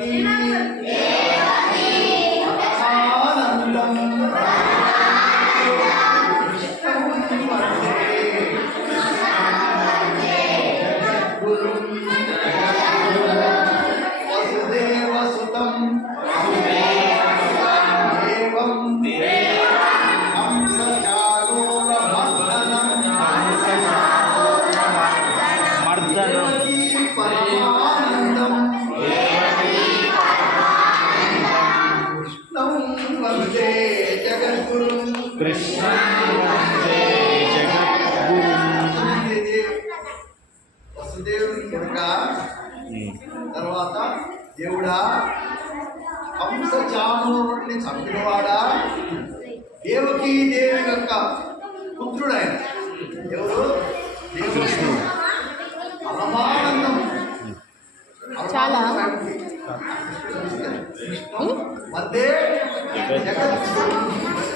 దేవకీ పరమానందం వసుదేవసుతం దేవం హంసచారూరమర్దనం దేవకీ పరమానందం కృష్ణం వందే జగద్గురుం వసుదేవుని కొడుక తర్వాత దేవుడా హంస చాణూరుడిని చంపినవాడా దేవకీ దేవి యొక్క పుత్రుడు ఆయన ఎవరు దేవుడు పరమానందం చాలా వందే జగద్గురు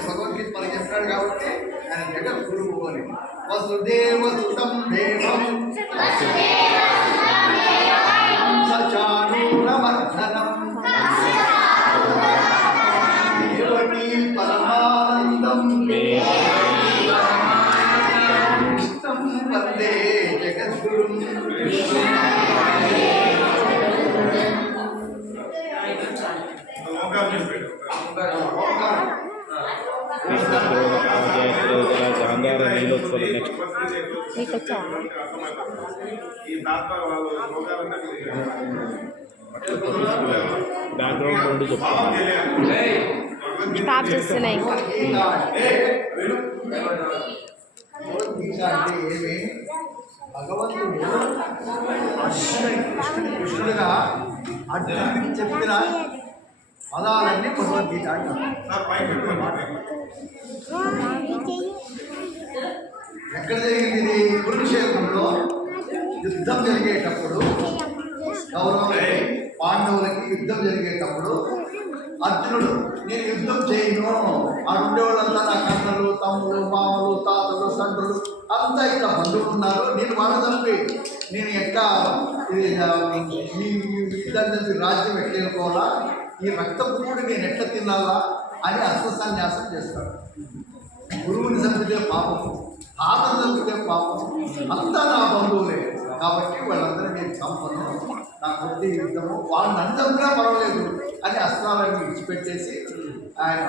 భగవద్గీత మనకి చెప్పాడు కాబట్టి ఆయన జగద్గురువు అని వసుదేవసుతం దేవం హంసచాణూరమర్దనం దేవకీ పరమానందం కృష్ణం వందే జగద్గురుం బ్యాక్గ్రౌండ్ నుండి చెప్తాను స్టార్ట్ చేస్తున్నాయి భగవంతుడు కృష్ణుడుగా అర్జునుడికి చెప్పిన పదాలన్నీ భగవద్గీత ఎక్కడ జరిగింది ఇది కురుక్షేత్రంలో యుద్ధం జరిగేటప్పుడు కౌరవులకి పాండవులకి యుద్ధం జరిగేటప్పుడు అర్జునుడు నేను యుద్ధం చేయను ఉండేవాళ్ళంతా నా కన్నలు తమ్ముడు మామలు తాతలు తండ్రులు అంతా ఇక్కడ బంధువులు ఉన్నారు నేను వాళ్ళ తప్పి నేను ఎట్లా ఈ యుద్ధాన్ని చంపి రాజ్యం ఎట్లేనుకోవాలా ఈ రక్తపురుడు నేను ఎట్లా తినాలా అని అస్త్రసన్యాసం చేస్తాడు. గురువుని చంపితే పాపం, తాతను చంపితే పాపం, అంతా నా బంధువులే కాబట్టి వాళ్ళందరూ నేను చంపను, నా కొద్ది యుద్ధము వాళ్ళని అందరిగా పర్వాలేదు అని అస్త్రాలను విడిచిపెట్టేసి ఆయన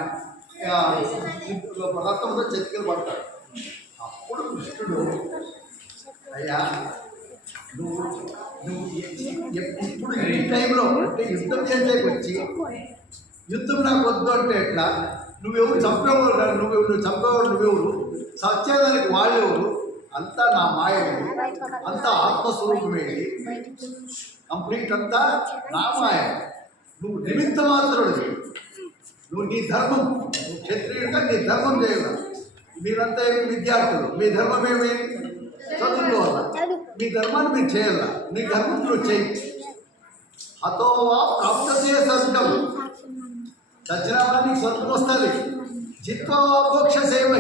రక్తంతో చెతికిలు పడతాడు. అప్పుడు కృష్ణుడు అయ్యా నువ్వు ఇప్పుడు ఈ టైంలో అంటే యుద్ధం చేసేకి వచ్చి యుద్ధం నాకు వద్దు అంటే ఎట్లా, నువ్వెవరు చంపేవాడు, నువ్వు చంపేవాడు నువ్వెవరు, సత్యానికి వాళ్ళెవరు, అంతా నా మాయది, అంతా ఆత్మస్వరూపమేది, కంప్లీట్ అంతా నా మాయ, నువ్వు నిమిత్త మాత్రుడివి, నువ్వు నీ ధర్మం, నువ్వు క్షత్రియుడిగా నీ ధర్మం చేయాలి. మీరంతా ఏమి విద్యార్థులు, మీ ధర్మం ఏమి చదువుకోవాలా, మీ ధర్మాన్ని మీరు చేయాలా, నీ ధర్మం నువ్వు చేయి. అతోవా ప్రాప్తతే స్వర్గం, చచ్చినావా నీకు స్వర్గం వస్తుంది, జిత్వా మోక్ష సేవ,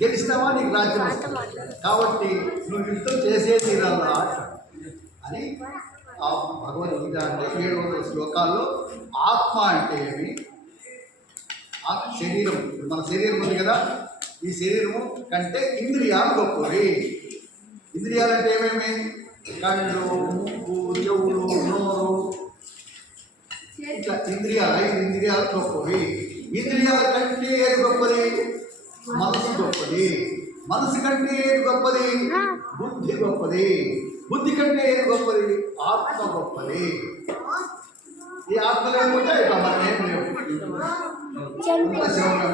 గెలిచినావా నీకు రాజ్యం వస్తుంది, కాబట్టి నువ్వు యుద్ధం చేసే తీరాలా అని ఆ భగవద్గీత అంటే 700 శ్లోకాల్లో ఆత్మ అంటే ఏమి, శరీరం, మన శరీరం ఉంది కదా, ఈ శరీరము కంటే ఇంద్రియాలు గొప్పవి. ఇంద్రియాలు అంటే ఏమేమి, కళ్ళు, ముక్కు, చెవులు, నోరు, ఇట్లా ఇంద్రియాలు, 5 ఇంద్రియాలు గొప్పవి. ఇంద్రియాల కంటే ఏది గొప్పది, మనసు గొప్పది. మనసు కంటే ఏది గొప్పది, బుద్ధి గొప్పది. బుద్ధి కంటే ఏది గొప్పది, ఆత్మ గొప్పది. ఈ ఆత్మ లేకపోతే ఇట్లా మనం ఏం లేవు,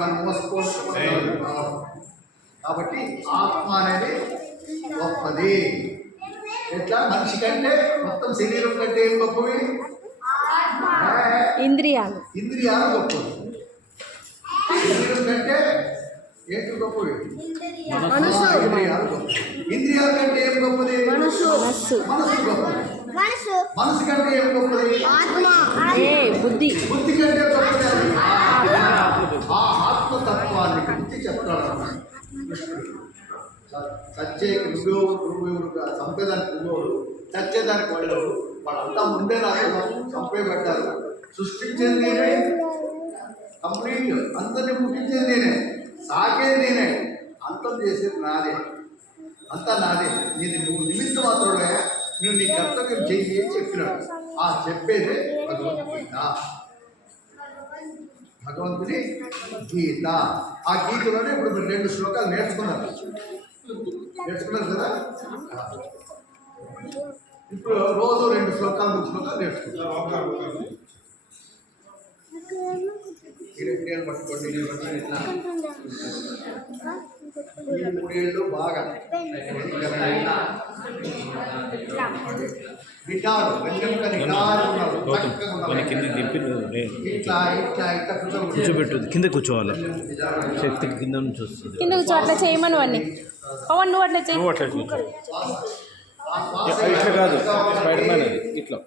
మనం మోసుకోవాలి. కాబట్టి ఆత్మ అనేది గొప్పది. ఎట్లా మనిషి కంటే మొత్తం శరీరం కంటే ఏం గొప్పవి, ఇంద్రియాలు గొప్పవి. శరీరం కంటే ఏంటి గొప్పవి, ఇంద్రియాలు గొప్పవి. ఇంద్రియాల కంటే ఏం గొప్పది, మనసు గొప్పది. మనసు కంటే ఏం గొప్పది, బుద్ధి. బుద్ధి కంటే గొప్పది ఆ ఆత్మతత్వాన్ని గురించి చెప్తాడు. చచ్చే నువ్వెవరు, చంపేదానికి నువ్వెవరు, చచ్చేదానికి వాళ్ళెవరు, వాళ్ళంతా ముందే నాకు చంపే పెట్టారు, సృష్టించేది నేనే, కంప్లీట్ అందరినీ పుట్టించేది నేనే, సాగేది నేనే, అంతం చేసేది నాదే, అంతా నాదే. నీది నువ్వు నిమిత్త మాత్రమే, నువ్వు నీ కర్తవ్యం చెయ్యి అని చెప్పినాడు. ఆ చెప్పేదే భగవద్గీత, భగవంతుని గీత. ఆ గీతలోనే ఇప్పుడు మీరు 2 శ్లోకాలు నేర్చుకున్నారు కదా. ఇప్పుడు రోజు 2 శ్లోకాలు 3 శ్లోకాలు నేర్చుకుంటారు. నేను పట్టుకోండి, ఇట్లా ఈ 3 ఏళ్ళు బాగా గిటారు వెన్నెముక గిటారు ఉన్నారు, చక్కగా ఉన్నారు. ఇట్లా ఇట్లా ఇట్లా కూర్చోబెట్టు, కింద కూర్చోవాలి, శక్తికి కింద నుంచి వస్తుంది. కింద కూర్చో, అట్లా చేయమను అన్ని. పవన్ నువ్వు అట్లా చేయి. ఇట్లా కాదు, స్పైడర్ మ్యాన్ అది ఇట్లా.